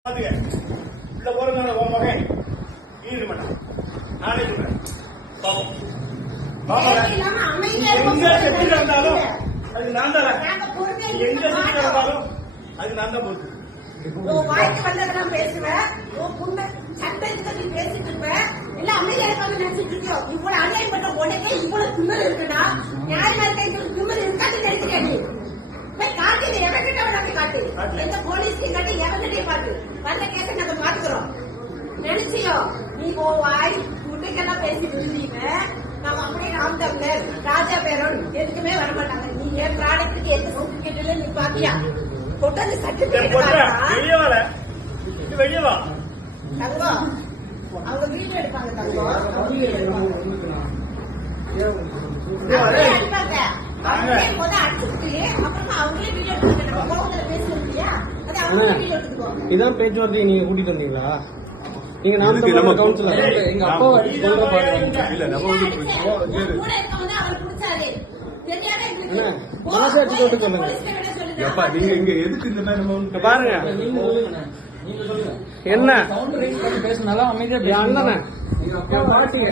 இந்த போறதுனால உன் மகன் ஈடு மாட்டான். நானே சொல்றேன். எங்க எப்படி இருந்தாலும் அது நான் தான். எங்க செஞ்சு இருந்தாலும் அது நான் தான் பொறுத்து. வாய்க்கு வந்ததெல்லாம் பேசுவேன், சட்டத்தை பேசிட்டு இருப்பேன். இல்ல அமைதியா நினைச்சிட்டு இருக்கோம். இவ்வளவு அநியாயம் பண்ண உடனே இவ்வளவு திமிர் இருக்குன்னா நியாயமா இருக்க திமிர் இருக்கான்னு நினைக்கிறேன். காட்டு எவன்கிட்ட வேணாலும் காட்டு, எந்த போலீஸ்க்கு காட்டு, எவன்கிட்டயே காட்டு. வந்த கேட்க நாங்க பாத்துக்கிறோம். நினைச்சியோ நீ வாய் முட்டைக்கெல்லாம் பேசிட்டு இருந்தீங்க. நம்ம அப்படியே ராம் தமிழர் ராஜா பேரோடு எதுக்குமே வரமாட்டாங்க. நீங்க ப்ராடக்ட்டுக்கு எந்த சர்டிபிகேட்ல நீ பாத்தியா கொட்டது சர்டிபிகேட் வெளியே வா தங்கம். அவங்க வீட்டுல எடுப்பாங்க தங்கம், இதான் பேச்சுவார்த்தை. நீங்க கூட்டிட்டு வந்தீங்களா? நீங்க நம்ம கவுன்சிலர் எங்க அப்பா மனசாட்சி போட்டு சொல்லுங்க. நீங்க இங்க எதுக்கு இந்த மாதிரி பாருங்க என்ன பேசினாலும் அமைதியா அண்ணன பாட்டிங்க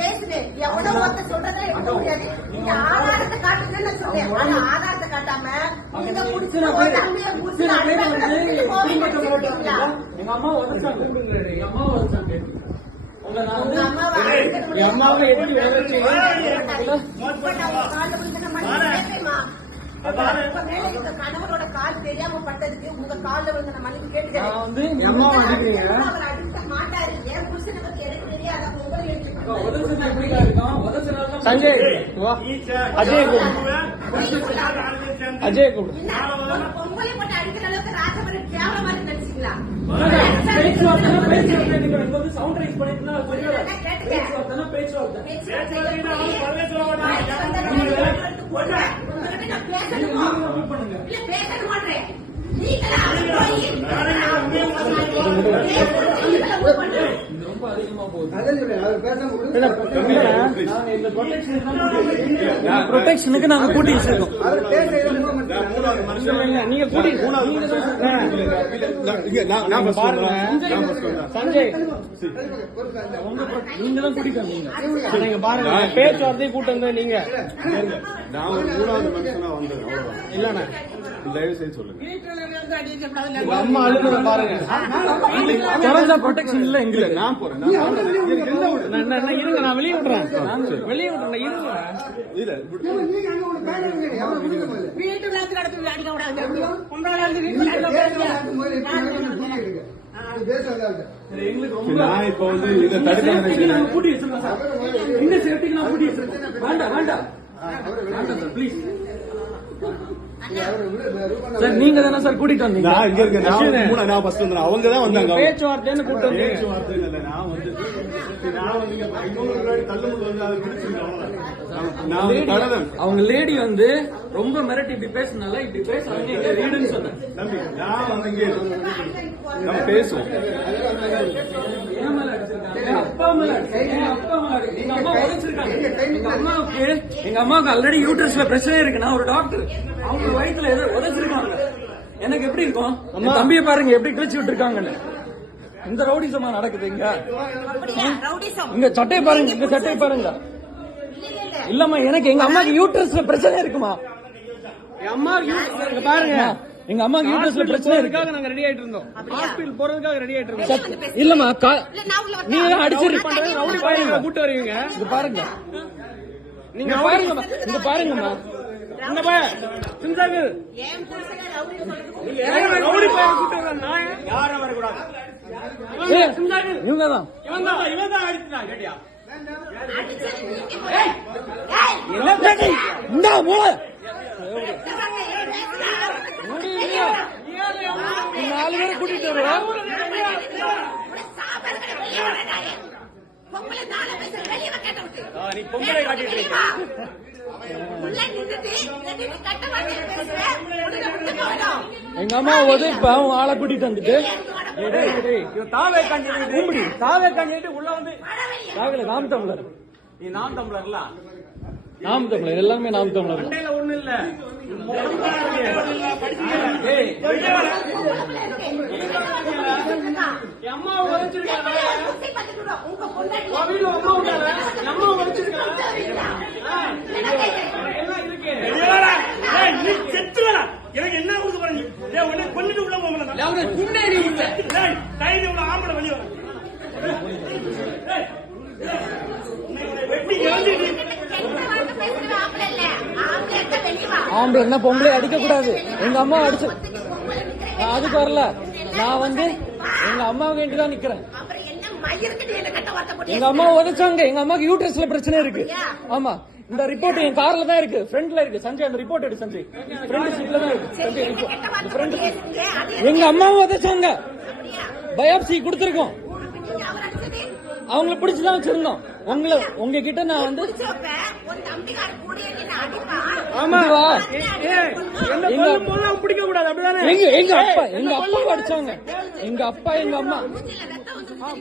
பேசுறேன். எவ்வளவு சொல்றதா எடுக்க முடியாது. நீங்க ஆதாரத்தை காட்டுன்னு சொன்னேன். ஆனா ஆதாரத்தை காட்டாம எங்க அம்மா உதச்சாங்க. எங்க அம்மா உதச்சாங்க. அம்மாவை எப்படி கணவரோட கால் தெரியாம பட்டதுக்கு உங்க கால வந்து நம்ம மனைவி கேட்டு மாட்டாரு. என் புருஷனை பத்தி எனக்கு தெரியாது. சஞ்சய் அஜய் அஜய் பொங்கலை போட்டு அடிக்கிற அளவுக்கு ராஜபுரி கேவல மாதிரி நினைச்சீங்களா? ப்ரொடெக்ஷனுக்கு நாங்க கூட்டி வச்சிருக்கோம். நீங்க கூட்டி சஞ்சய் நீங்க தான் கூட்டிட்டு வந்தீங்க. நீங்க பாருங்க பேச்சுவார்த்தையை கூட்டு வந்த நீங்க. நான் ஒரு மூணாவது மனுஷனா வந்தேன். இல்லண்ணா தயவு செய்து சொல்லுங்க. அம்மா அழுகுறத பாருங்க. ப்ரொடெக்ஷன் இல்ல எங்களுக்கு. நான் போறேன். இருங்க நான் வெளியே விடுறேன். வெளியே விடுறேன் இருங்க. இல்ல வீட்டுல அடிக்க கூடாது. நான் இப்ப வந்து இதை தடுக்க கூட்டி வச்சிருக்கேன் சார். இந்த சேஃப்டிக்கு நான் கூட்டி வச்சிருக்கேன். வேண்டாம் வேண்டாம் சார் ப்ளீஸ் சார். நீங்க தானே சார் கூட்டிட்டு வந்தீங்க. நான் இங்க இருக்கேன். நான் ஃபர்ஸ்ட் வந்தேன். அவங்க தான் வந்தாங்க. பேச்சுவார்த்தைன்னு கூட்டு வந்து பேச்சுவார்த்தை இல்ல. நான் வந்து அவங்க லேடி வந்து ரொம்ப மிரட்டி இப்படி பேசினால இப்படி பேசுறாங்க. ரீடுன்னு சொன்னேன். நான் வந்து இங்கே நம்ம பேசுவோம். எங்க அம்மாவுக்கு ஆல்ரெடி யூட்ரஸ்ல பிரச்சனை இருக்கு. நான் ஒரு டாக்டர். அவங்க வயிற்றுல ஏதோ உதச்சிருக்காங்க. எனக்கு எப்படி இருக்கும்? தம்பியை பாருங்க எப்படி கிழிச்சு விட்டுருக்காங்கன்னு. இந்த ரவுடிசமா நடக்குது இங்க. இங்க சட்டையை பாருங்க. இந்த சட்டையை பாருங்க. இல்லம்மா எனக்கு எங்க அம்மாக்கு யூட்ரஸ்ல பிரச்சனை இருக்குமா? எங்க அம்மாவுக்கு பாருங்க. எங்க அம்மாக்கு யூட்ரஸ்ல பிரச்சனை இருக்காக நாங்க ரெடி ஆயிட்டு இருந்தோம். ஹாஸ்பிடல் போறதுக்காக ரெடி ஆயிட்டு இருக்கோம். இல்லம்மா நீங்க அடிச்சு ரவுடி பாருங்க கூட்டு வருவீங்க. இது பாருங்க. நீங்க பாருங்கம்மா. இங்க பாருங்கம்மா. இந்த பையன் சிந்தாகு ரவுடி பையன் கூட்டு வர நான் யாரும் வரக்கூடாது. இவங்கதான் இவன்தான் அடிச்சுட்டான். கேட்டியா என்ன பேட்டி இந்த மூல 4 பேரை கூட்டிட்டு வருவோம். நீ பொங்கலை காட்டிட்டு இருக்க. எங்க அம்மா உதவி ஆளை கூட்டிட்டு வந்துட்டு தாவே கண்டிட்டு உள்ள வந்து நாம் தமிழர், நீ நாம் தமிழர்ல நாம் தமிழர், எல்லாமே நாம் தமிழர். ஒண்ணு இல்ல அம்மா உழைச்சிருக்காங்க, அம்மா உழைச்சிருக்காங்க. எனக்கு என்ன கொடுத்து பாருங்க, உடனே கொண்டுட்டு உள்ள போகணும். குண்டேரி கைது உள்ள ஆம்பளை வெளியே வெட்டி ஆம்பளை என்ன பொம்பளை அடிக்க கூடாது. எங்க அம்மா அடிச்சு நான் அதுக்கு வரல. நான் வந்து எங்க அம்மா வேண்டிதான் நிக்கிறேன். எங்க அம்மா உதைச்சாங்க. எங்க அம்மாக்கு யூட்ரஸ்ல பிரச்சனை இருக்கு. ஆமா, இந்த ரிப்போர்ட் என் கார்ல தான் இருக்கு, ஃப்ரண்ட்ல இருக்கு. சஞ்சய் அந்த ரிப்போர்ட் எடு சஞ்சய், ஃப்ரண்ட் சீட்ல தான் இருக்கு சஞ்சய். எங்க அம்மாவும் உதைச்சாங்க, பயாப்சி கொடுத்திருக்கோம். அவங்கள பிடிச்சுதான் வச்சிருந்தோம். உங்ககிட்ட நான் வந்து பிடிக்க கூடாது அப்படிதானே. எங்க அப்பா அடிச்சாங்க. எங்க அப்பா எங்க அம்மா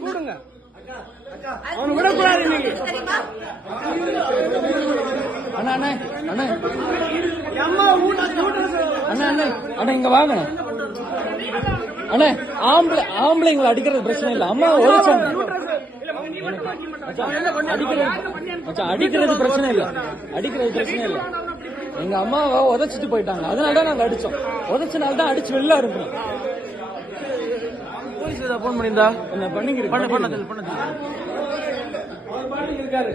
கூடுங்க, அவனை விடக்கூடாது இன்னைக்கு. அண்ணா அண்ணா அண்ணா அம்மா அண்ணா அண்ணா அண்ணா இங்க வாங்க அண்ணா. ஆம்பளைங்களை அடிக்கிறது பிரச்சனை இல்ல. அம்மா உழைச்சாங்க. அடிக்கிறது பிரச்சனை இல்ல, அடிக்கிறது பிரச்சனை இல்ல. எங்க அம்மாவை உதைச்சிட்டு போயிட்டாங்க, அதனாலதான் நாங்க அடிச்சோம். உதைச்சனால்தான் அடிச்சு வெளில இருக்கணும். போன் பண்ணிருந்தா என்ன பண்ணிக்கிறேன் இருக்காரு,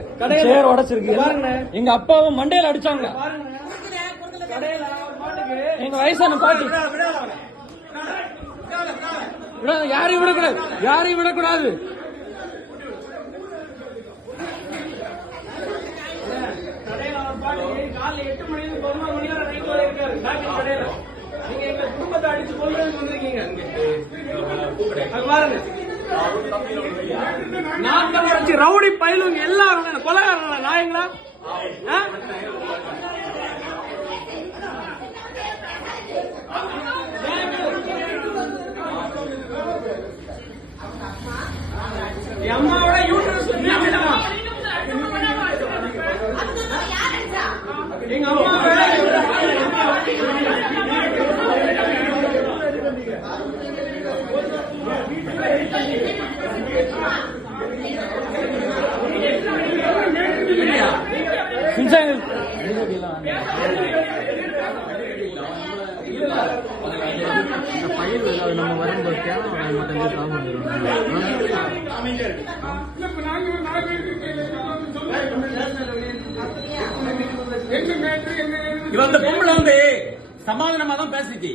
சேர் உடைச்சிருக்கு. எங்க அப்பாவை மண்டையில அடிச்சாங்க. எங்க வயசான பாட்டி யாரையும் விடக்கூடாது, யாரையும் விடக்கூடாது. காலைல 8 மணிலிருந்து 11 மணி வரை நைட் வரை இருக்காரு கடையில. நீங்க எங்க குடும்பத்தை அடிச்சு கொல்றதுக்கு வந்திருக்கீங்க. பாருங்க, நாட்கள் வச்சு ரவுடி பயிலுங்க எல்லாரும் கொலைகாரங்களா, நாயங்களா? அம்மாவோட யூட்ரஸ் எங்க அம்மா நம்ம வரும்போது இவன் அந்த பொம்பளை வந்து சமாதானமா தான் பேசிச்சு.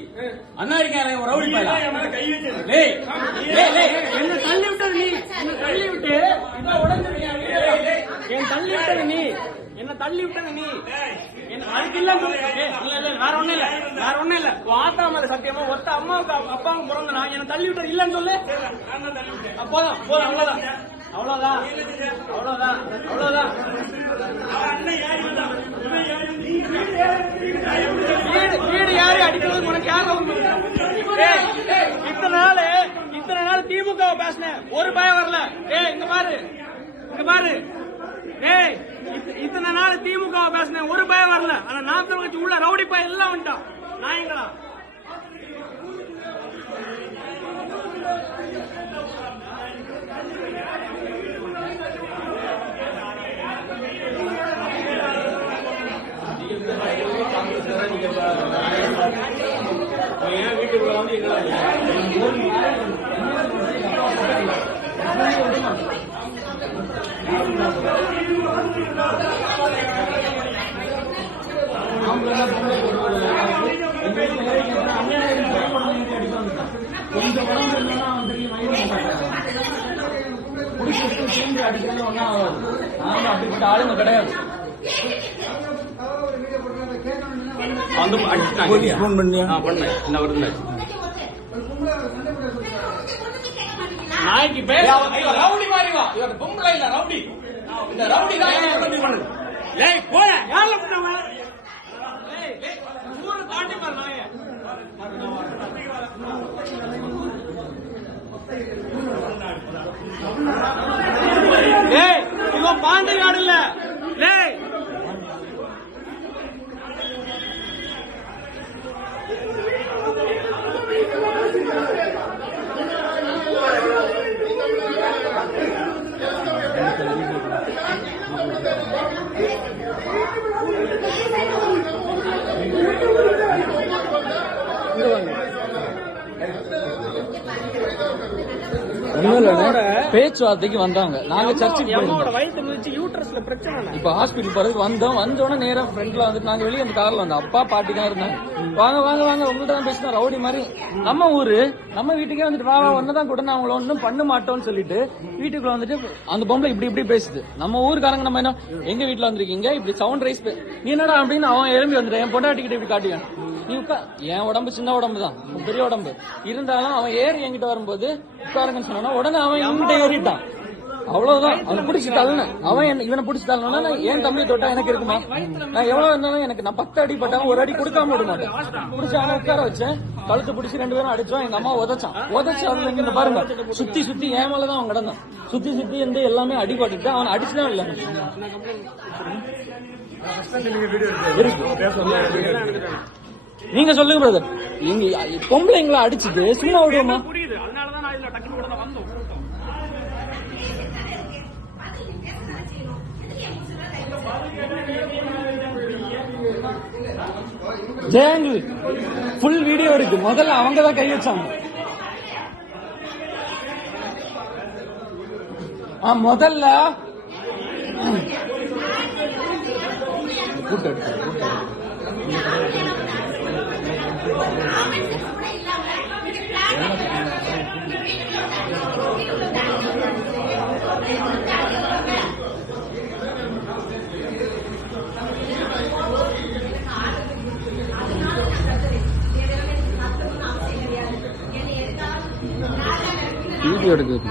அண்ணா இருக்காரு ரவுடி என்ன தள்ளி விட்டது நீ, என்ன தள்ளி விட்டு என் தள்ளி விட்டது நீ, என்ன தள்ளி விட்டது நீ. அதுக்கு இல்ல வேற ஒண்ணும் இல்ல, வேற ஒண்ணும் இல்ல. ஆத்தா மேல சத்தியமா ஒத்த அம்மாவுக்கு அப்பாவுக்கு பிறந்த நான் என்ன தள்ளி விட்டது இல்லன்னு சொல்லு. போதும் போதும், அவ்வளவுதான் அவ்வளவுதான் அவ்வளவுதான் அவ்வளவுதான். வீடு யாரு அடிக்கிறது உனக்கு யாரும் இத்தனை நாள் திமுக பேசினேன், ஒரு பயம் வரல. இங்க பாரு, இங்க பாரு. இத்தனை நாள் திமுக பேசினேன், ஒரு பயம் வரல. ஆனா நாற்பது வச்சு உள்ள ரவுடி பயம் எல்லாம் வந்துட்டான் நாயங்களா. வீட்டுக்குள்ள வந்து அப்படிப்பட்ட ஆளுங்க கிடையாது. போன் பண்ணியா? பண்ணேன். என்ன வருது நாய்க்கு பேச ரவுடி மாதிரி வா. இவர் பொம்பளை இல்ல, ரவுடி. இந்த ரவுடி தான் ஏய் போய யார பண்ணாம ஊரு தாண்டி பாரு நாய. டேய் இவன் பாண்டையாடு இல்ல. டேய் பேச்சுவார்த்தைக்கு வந்தாங்க. நாங்க சர்ச்சுக்கு அம்மாவோட வயிற்று மிதிச்சு யூட்ரஸ்ல பிரச்சனை. இப்ப ஹாஸ்பிட்டல் போறதுக்கு வந்தோடனே நேரா ஃப்ரெண்ட்ல வந்துட்டு நாங்க வெளியே அந்த கார்ல வந்தோம். அப்பா பாட்டி தான் இருந்தாங்க. வாங்க வாங்க வாங்க உங்கள்ட்ட தான் பேசினா ரவுடி மாதிரி. நம்ம ஊரு நம்ம வீட்டுக்கே வந்துட்டு வா ஒன்னதான் கூட நான் அவங்கள ஒன்னும் பண்ண மாட்டோம்னு சொல்லிட்டு வீட்டுக்குள்ள வந்துட்டு அந்த பொம்பளை இப்படி பேசுது. நம்ம ஊருக்காரங்க நம்ம என்ன எங்க வீட்டுல வந்திருக்கீங்க இப்படி சவுண்ட் ரைஸ் நீ என்னடா அப்படின்னு அவன் எழும்பி வந்துட்டு என் பொண்டாட்டிக்கிட்ட இப்படி காட்டியான். நீ என் உடம்பு சின்ன உடம்பு தான் பெரிய உடம்பு இருந்தாலும் அவன் ஏறி என்கிட்ட வரும்போது உட்காருங்கன்னு சொன்னா உடனே அவன் என்கிட்ட ஏறிட்டான். அவ்வளவுதான். அவன் பிடிச்சி தள்ளன. அவன் இவனை பிடிச்சி தள்ளனா என் தம்பி தொட்டா எனக்கு இருக்குமா? நான் எவ்வளவு இருந்தாலும் எனக்கு நான் 10 அடி பட்டாலும் ஒரு அடி கொடுக்காம விட மாட்டேன். பிடிச்சி அவனை உட்கார வச்சேன். கழுத்து பிடிச்சி 2 பேரும் அடிச்சோம். எங்க அம்மா உதச்சான். அதுல இங்க பாருங்க சுத்தி ஏன் மேலதான் அவன் கிடந்தான். சுத்தி இருந்து எல்லாமே அடிபட்டு அவன் அடிச்சுதான் இல்ல. நீங்க சொல்லுங்க பிரதர். இங்க பொம்பளைங்களை அடிச்சுட்டு சும்மா விடுவோமா? புரியுது. அதனாலதான் நான் இதுல டக்குனு கூட வந்தோம். ஜெயங்கு ஃபுல் வீடியோ இருக்கு. முதல்ல அவங்க தான் கை வச்சாங்க. முதல்ல கூட்ட வீடியோ எடுக்குது.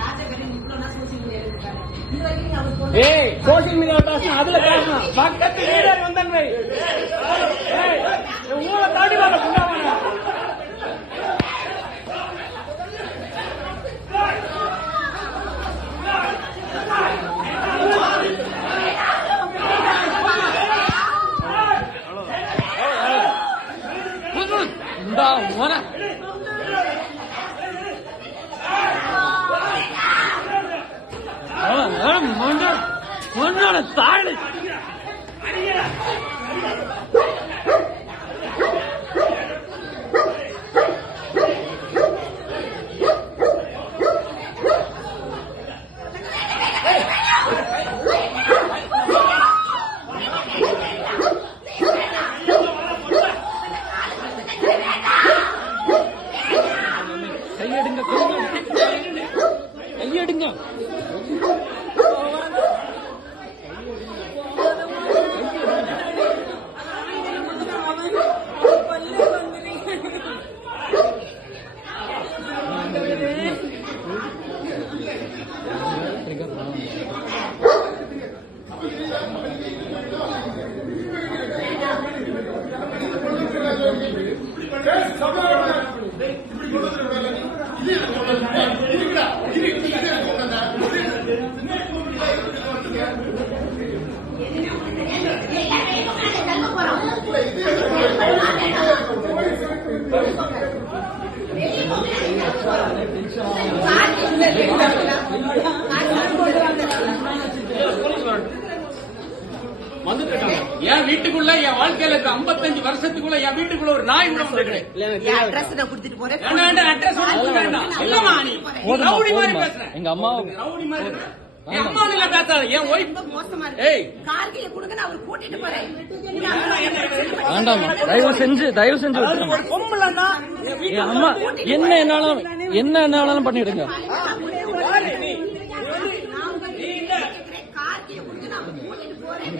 ஏய் சோசியல் மீடியா பேசணும். அதுல பேசணும். பக்கத்து வீரர் வந்தன் வை. ஏய் ஊரை தாண்டி வாங்க புண்ணாவான. இந்தா மன மண்ணோட தாழ் கையெடுங்க கையெடுங்க. என் வீட்டுக்குள்ள என் வாழ்க்கையில 55 வருஷத்துக்குள்ள என் வீட்டுக்குள்ள ஒரு நாய் கூட வந்துருக்கு. அட்ரஸ் நான் கொடுத்துட்டு போறேன். அட்ரஸ் வேண்டாம். இல்லமா நீ ரவுடி மாதிரி பேசுற. எங்க அம்மா ரவுடி மாதிரி என் அம்மா நீங்க பேசாத. என் ஒய்ஃப் மோசமா ஏய் கார்கில கொடுங்க நான் அவர் கூட்டிட்டு போறேன். வேண்டாமா தயவு செஞ்சு விட்டுருங்க. ஒரு பொம்பளைன்னா என் அம்மா என்ன என்னாலும் பண்ணிடுங்க. கார்கில கொடுங்க நான் கூட்டிட்டு போறேன்.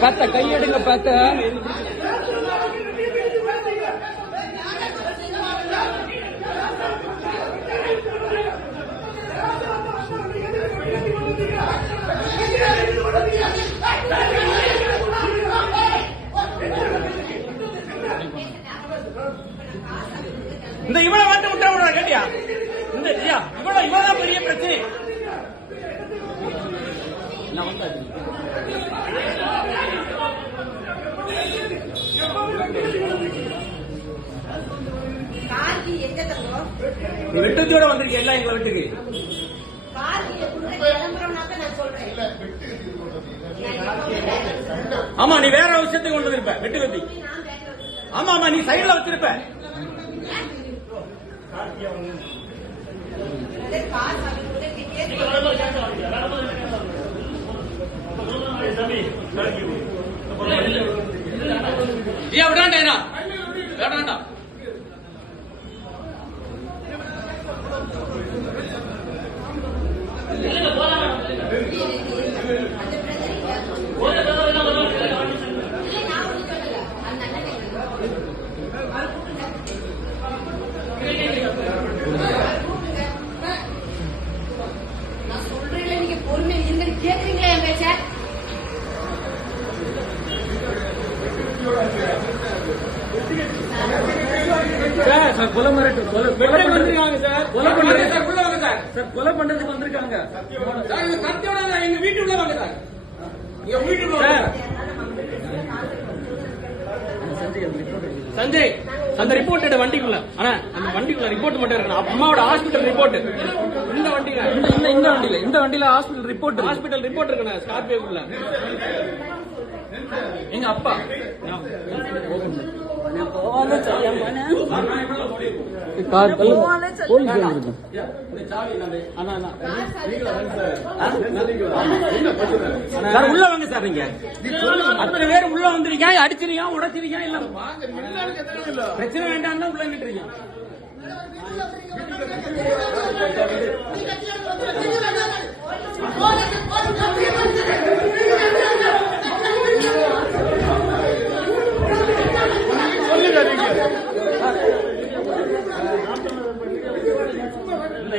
பாத்த கையெடுங்க பாத்த. இந்த இவளை வந்து விட்டா விட கேட்டியா? இந்த இவ்வளவுதான் பெரிய பிரச்சனை. கார்கி எங்க தங்கம்? நீ வெட்டத்தோட வந்திருக்க எல்லாம் எங்க வீட்டுக்கு. கார்கிய குடும்ப கிளம்புறோம்னாக்க நான் சொல்றேன். ஆமா, நீ வேற விஷயத்துக்கு கொண்டு வந்திருப்ப. வெட்டு வெட்டி. ஆமா ஆமா, நீ சைடுல வச்சிருப்ப. ஏன் விடாண்டா வேண்டாண்டா. நான் சொல்றேன், நீங்க பொறுமை இருங்க. கேக்குறீங்களா என் பேச்ச? சார் கொலை மிரட்டு கொலை வந்திருக்காங்க சார். கொலை பண்றது சார். உள்ள வாங்க சார். சார் கொலை பண்றதுக்கு வந்திருக்காங்க சார். இவங்க கத்தியோட எங்க வீட்டுக்குள்ள வாங்க சார். எங்க வீட்டுக்குள்ள வாங்க சஞ்சய். அந்த ரிப்போர்ட் எடு வண்டிக்குள்ள. ஆனா அந்த வண்டிக்குள்ள ரிப்போர்ட் மட்டும் இருக்கணும். அம்மாவோட ஹாஸ்பிட்டல் ரிப்போர்ட் இந்த வண்டியில இந்த வண்டியில ஹாஸ்பிட்டல் ரிப்போர்ட் இருக்கணும். ஸ்கார்பியோக்குள்ள எங்க அப்பா சார் உள்ள வாங்க சார். நீங்க அத்தனை பேர் உள்ள வந்திருக்கீங்க. அடிச்சிருக்கீங்க, உடைச்சிருக்கீங்க. இல்ல பிரச்சனை வேண்டாம் உள்ள நின்றுருக்கீங்க.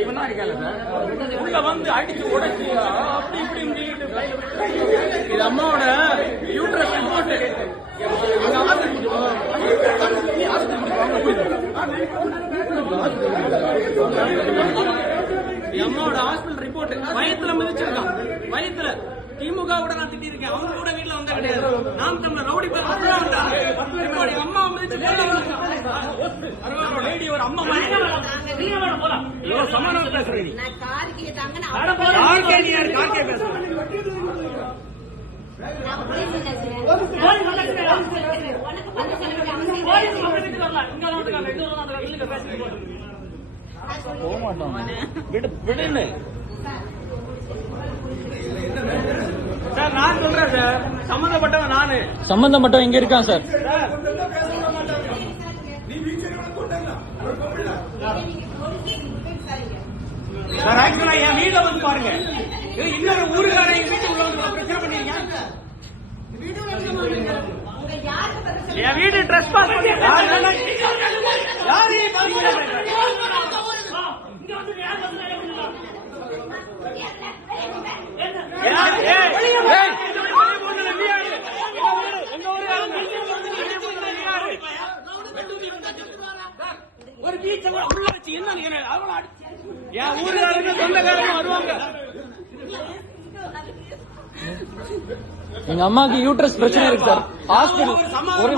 இவனா இருக்கல சார். உள்ள வந்து அடிச்சு உடைச்சு அப்படி இப்படி இது அம்மாவோட யூட்ரஸ் ரிப்போர்ட். அம்மாவோட ஹாஸ்பிட்டல் ரிப்போர்ட். வயத்துல மிதிச்சிருக்கான். வயத்துல திமுக கூட நான் திட்டிருக்கேன். அவங்க கூட வீட்டுல வந்தா கிடையாது. நாம் தமிழர் ரவுடி பேர் அம்மா மிதிச்சு ஒரு அம்மா சமாதானம் பேசுறேன். நான் கார்கிய தாங்க. சார் நான் சொல்றேன் சார். சம்பந்தப்பட்டவன் நானு. சம்பந்தப்பட்டவன் எங்க இருக்கான் சார்? சார் ஆக்சுவலா என் வீட்டுல வந்து பாருங்க. இன்னொரு ஊருக்கார எங்க வீட்டு உள்ள வந்து பிரச்சனை பண்ணீங்க. என் வீடு ட்ரெஸ் பாஸ் பண்ணி ஒரு பீச்ச உள்ள வச்சு என்ன என் ஊருக்காரங்க சொந்தக்காரங்க வருவாங்க. எங்க அம்மாக்கு யூட்ரஸ் பிரச்சனை இருக்கு சார். ஹாஸ்பிட்டல் ஒரு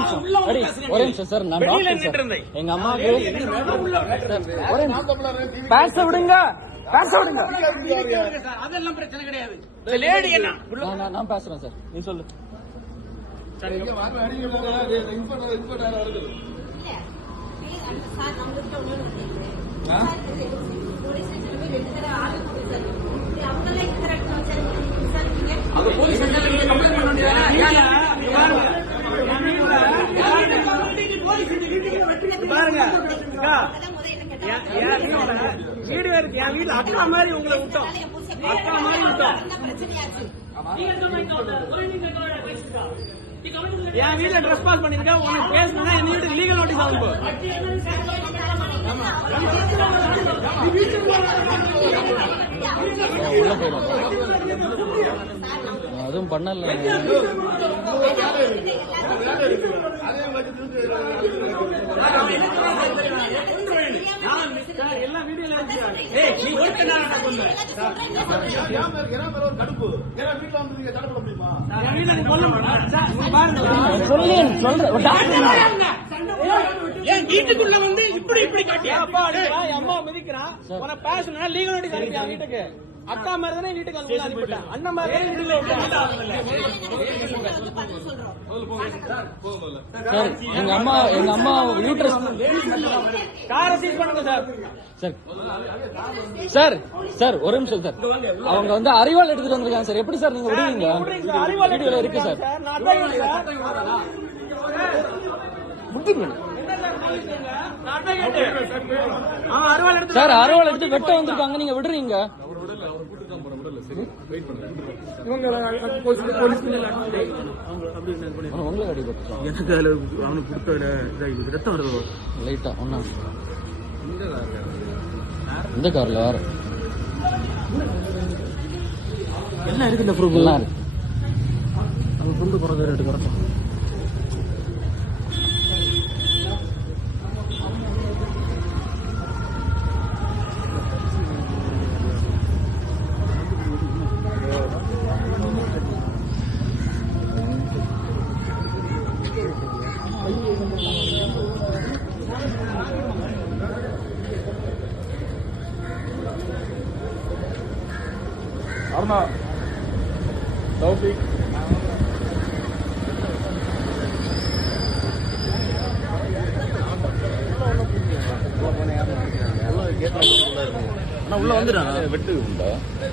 நிமிஷம் சார். நான் டாக்டர் சார். எங்க அம்மாக்கு பேச விடுங்க. அதெல்லாம் பிரச்சனை கிடையாது. லேடி என்ன நான் பேசுறேன் சார். நீ சொல்லு. பாருங்க வீடு இருக்கு. என் வீட்டுல அக்கா மாதிரி உங்களை விட்டோம். அக்கா மாதிரி விட்டோம். என் வீட்டுல ட்ரெஸ் பாஸ் பண்ணிருக்கேன். உனக்கு பேசணும்னா என் வீட்டுக்கு லீகல் நோட்டீஸ் ஆகும். உள்ள போயிடலாம். நான் அதுவும் பண்ணல. எல்லாம் வீடியோல நீ ஒருத்த நான் சொல்லுவேன் என் வீட்டுக்குள்ள வந்து இப்படி காட்டியா அப்பா அம்மா மிதிக்கிறான் உன பேசணும்னா லீகல் நோட்டீஸ் அனுப்பியா வீட்டுக்கு அக்கா மாதிரி தானே வீட்டுக்கு அனுப்பிட்டேன் அண்ணன் மாதிரி தானே சார் எங்க அம்மா யூட்ரஸ் காரை சீஸ் பண்ணுங்க சார். சார் சார் ஒரு நிமிஷம் சார். அவங்க வந்து அறிவாள் எடுத்துட்டு வந்திருக்காங்க சார். எப்படி சார் நீங்க விடுவீங்க? வீடியோல இருக்கு சார். சார் அறுவாள் எடுத்து வெட்ட வந்திருக்காங்க, நீங்க விடுறீங்க? உங்களுக்கு அடிபட்டு எனக்கு அதுல அவனுக்கு கொடுத்ததுல ரத்தம் வருது லைட்டா ஒன்னா இந்த கார்ல வேற எல்லாம் இருக்குல்ல ப்ரூஃப் எல்லாம் இருக்கு. அவங்க கொண்டு போறது ரேட்டு கரெக்டா அருணா தௌஃபிக் உள்ள வந்துடுறாங்க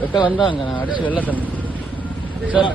வெட்ட வந்தாங்க, நான் அடிச்சு வெளில தந்தேன் சார்.